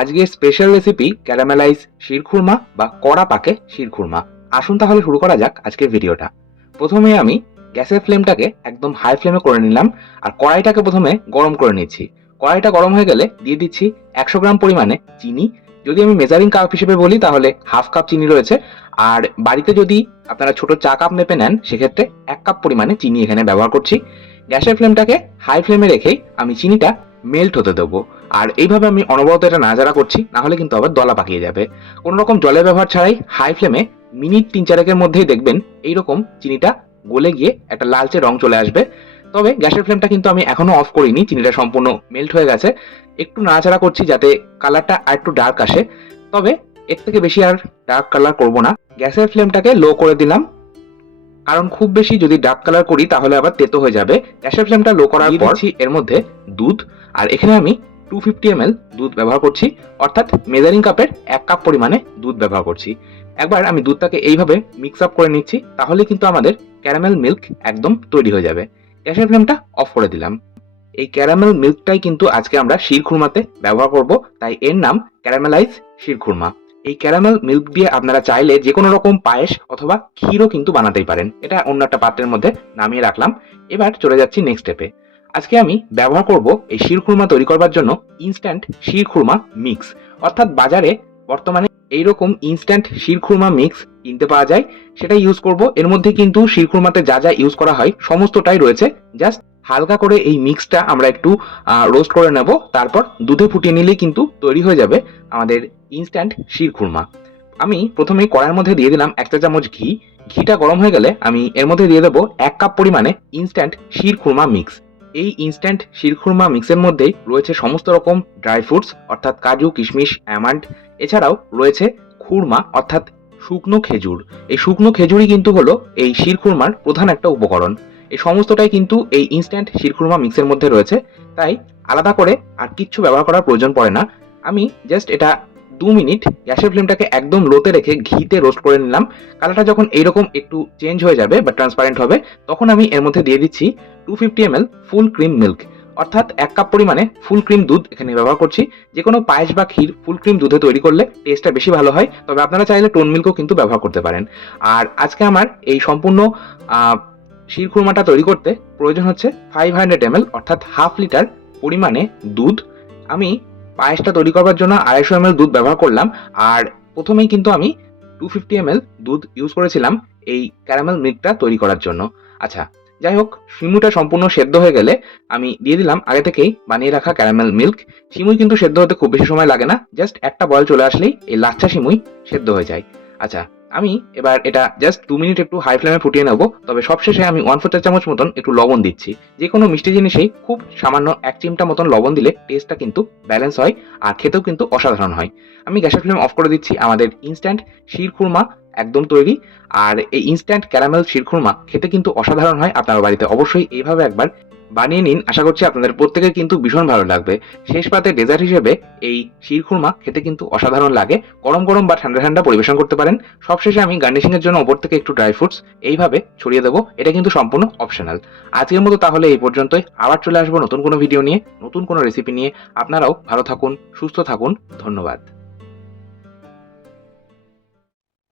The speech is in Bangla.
আজকের স্পেশাল রেসিপি ক্যারামেলাইজ শিরখুরমা বা কড়া পাকে শিরখুরমা। আসুন তাহলে শুরু করা যাক আজকের ভিডিওটা। প্রথমে আমি গ্যাসের ফ্লেমটাকে একদম হাই ফ্লেমে করে নিলাম আর কড়াইটাকে প্রথমে গরম করে নিচ্ছি। কড়াইটা গরম হয়ে গেলে দিয়ে দিচ্ছি 100 গ্রাম পরিমাণে চিনি। যদি আমি মেজারিং কাপ হিসেবে বলি তাহলে হাফ কাপ চিনি রয়েছে, আর বাড়িতে যদি আপনারা ছোট চা কাপ মেপে নেন সেক্ষেত্রে 1 কাপ পরিমাণে চিনি এখানে ব্যবহার করছি। গ্যাসের ফ্লেমটাকে হাই ফ্লেমে রেখেই আমি চিনিটা মেল্ট হতে দেবো। আর এইভাবে আমি অনবরত এটা নাড়াচাড়া করছি, না হলে কিন্তু আবার দলা পাকিয়ে যাবে। কোনো রকম জলের ব্যবহার ছাড়াই হাই ফ্লেমে মিনিট 3-4 মধ্যেই দেখবেন এইরকম চিনিটা গলে গিয়ে একটা লালচে রং চলে আসবে। তবে গ্যাসের ফ্লেমটা কিন্তু আমি এখনো অফ করিনি, চিনিটা সম্পূর্ণ মেল্ট হয়ে গেছে। একটু নাড়াচাড়া করছি যাতে কালারটা আর একটু ডার্ক আসে, তবে এর থেকে বেশি আর ডার্ক কালার করব না। গ্যাসের ফ্লেমটাকে লো করে দিলাম, কারণ খুব বেশি যদি ডার্ক কালার করি তাহলে আবার তেতো হয়ে যাবে। গ্যাসের ফ্লেমটা লো করার পর এর মধ্যে দুধ, আর এখানে আমি 250 ml দুধ ব্যবহার করছি, অর্থাৎ মেজারিং কাপের 1 কাপ পরিমাণে দুধ ব্যবহার করছি। একবার আমি দুধটাকে এইভাবে মিক্স আপ করে নিচ্ছি, তাহলে কিন্তু আমাদের ক্যারামেল মিল্ক একদম তৈরি হয়ে যাবে। গ্যাসের ফ্লেমটা অফ করে দিলাম। এই ক্যারামেল মিল্কটাই কিন্তু আজকে আমরা শিরখুরমাতে ব্যবহার করব, তাই এর নাম ক্যারামেলাইজ শিরখুরমা। এই ক্যারামেল মিল্ক দিয়ে আপনারা চাইলে যে কোনো রকম পায়েস অথবা ক্ষীরও কিন্তু বানাতেই পারেন। এটা অন্য একটা পাত্রের মধ্যে নামিয়ে রাখলাম। এবার চলে যাচ্ছি নেক্সট স্টেপে। আজকে আমি ব্যবহার করব এই শিরখুরমা তৈরি করবার জন্য ইনস্ট্যান্ট শিরখুরমা মিক্স, অর্থাৎ বাজারে বর্তমানে এইরকম ইনস্ট্যান্ট শিরখুরমা মিক্স কিনতে পাওয়া যায়, সেটা ইউজ করব। এর মধ্যে কিন্তু শিরখুরমাতে যা যা ইউজ করা হয় সমস্তটাই রয়েছে। জাস্ট হালকা করে এই মিক্সটা আমরা একটু রোস্ট করে নেব, তারপর দুধে ফুটিয়ে নিলেই কিন্তু তৈরি হয়ে যাবে আমাদের ইনস্ট্যান্ট শিরখুরমা। আমি প্রথমেই কড়াইয়ের মধ্যে দিয়ে দিলাম 1 চা চামচ ঘি। ঘিটা গরম হয়ে গেলে আমি এর মধ্যে দিয়ে দেবো 1 কাপ পরিমাণে ইনস্ট্যান্ট শিরখুরমা মিক্স। এই ইনস্ট্যান্ট শিরখুরমা মিক্সের মধ্যেই রয়েছে সমস্ত রকম ড্রাই ফ্রুটস, অর্থাৎ কাজু, কিশমিশ, আমন্ড। এছাড়াও রয়েছে খুরমা, অর্থাৎ শুকনো খেজুর। এই শুকনো খেজুরই কিন্তু হলো এই শিরখুরমার প্রধান একটা উপকরণ। এই সমস্তটাই কিন্তু এই ইনস্ট্যান্ট শিরখুরমা মিক্সের মধ্যে রয়েছে, তাই আলাদা করে আর কিচ্ছু ব্যবহার করার প্রয়োজন পড়ে না। আমি জাস্ট এটা 2 মিনিট গ্যাসের ফ্লেমটাকে একদম লোতে রেখে ঘিতে রোস্ট করে নিলাম। কালারটা যখন এইরকম একটু চেঞ্জ হয়ে যাবে বা ট্রান্সপারেন্ট হবে, তখন আমি এর মধ্যে দিয়ে দিচ্ছি 250 ml ফুল ক্রিম মিল্ক, অর্থাৎ 1 কাপ পরিমাণে ফুল ক্রিম দুধ এখানে ব্যবহার করছি। যে কোনো পায়েস বা ক্ষীর ফুল ক্রিম দুধে তৈরি করলে টেস্টটা বেশি ভালো হয়, তবে আপনারা চাইলে টোন মিল্কও কিন্তু ব্যবহার করতে পারেন। আর আজকে আমার এই সম্পূর্ণ শিরখুরমাটা তৈরি করতে প্রয়োজন হচ্ছে 500 ml, অর্থাৎ হাফ লিটার পরিমাণে দুধ। আমি পায়েসটা তৈরি করবার জন্য 250 ml দুধ ব্যবহার করলাম, আর প্রথমেই কিন্তু আমি 250 ml দুধ ইউজ করেছিলাম এই ক্যারামেল মিল্কটা তৈরি করার জন্য। আচ্ছা, যাই হোক, সিমুইটা সম্পূর্ণ সেদ্ধ হয়ে গেলে আমি দিয়ে দিলাম আগে থেকেই বানিয়ে রাখা ক্যারামেল মিল্ক। সিমুই কিন্তু সেদ্ধ হতে খুব বেশি সময় লাগে না, জাস্ট একটা বয়েল চলে আসলেই এই লাচ্ছা সিমুই সেদ্ধ হয়ে যায়। আচ্ছা, আমি এবার এটা জাস্ট 2 মিনিট একটু হাই ফ্লেমে ফুটিয়ে নেব। তবে সবশেষে আমি 1/4 চা চামচ মতন একটু লবণ দিচ্ছি। যে কোনো মিষ্টি জিনিসেই খুব সামান্য 1 চিমটা মতন লবণ দিলে টেস্টটা কিন্তু ব্যালেন্স হয়, আর খেতেও কিন্তু অসাধারণ হয়। আমি গ্যাসের ফ্লেম অফ করে দিচ্ছি। আমাদের ইনস্ট্যান্ট শিরখুরমা একদম তৈরি। আর এই ইনস্ট্যান্ট ক্যারামেল শিরখুরমা খেতে কিন্তু অসাধারণ হয়। আপনারা বাড়িতে অবশ্যই এইভাবে একবার বানিয়ে নিন। আশা করছি আপনাদের প্রত্যেকের কিন্তু ভীষণ ভালো লাগবে। শেষ পাতে ডেজার্ট হিসেবে এই শিরখুরমা খেতে কিন্তু অসাধারণ লাগে। গরম গরম বা ঠান্ডা ঠান্ডা পরিবেশন করতে পারেন। সবশেষে আমি গার্নিশিং এর জন্য ওপর থেকে একটু ড্রাই ফ্রুটস এইভাবে ছড়িয়ে দেবো। এটা কিন্তু সম্পূর্ণ অপশনাল। আজকের মতো তাহলে এই পর্যন্তই। আবার চলে আসবো নতুন কোনো ভিডিও নিয়ে, নতুন কোনো রেসিপি নিয়ে। আপনারাও ভালো থাকুন, সুস্থ থাকুন। ধন্যবাদ।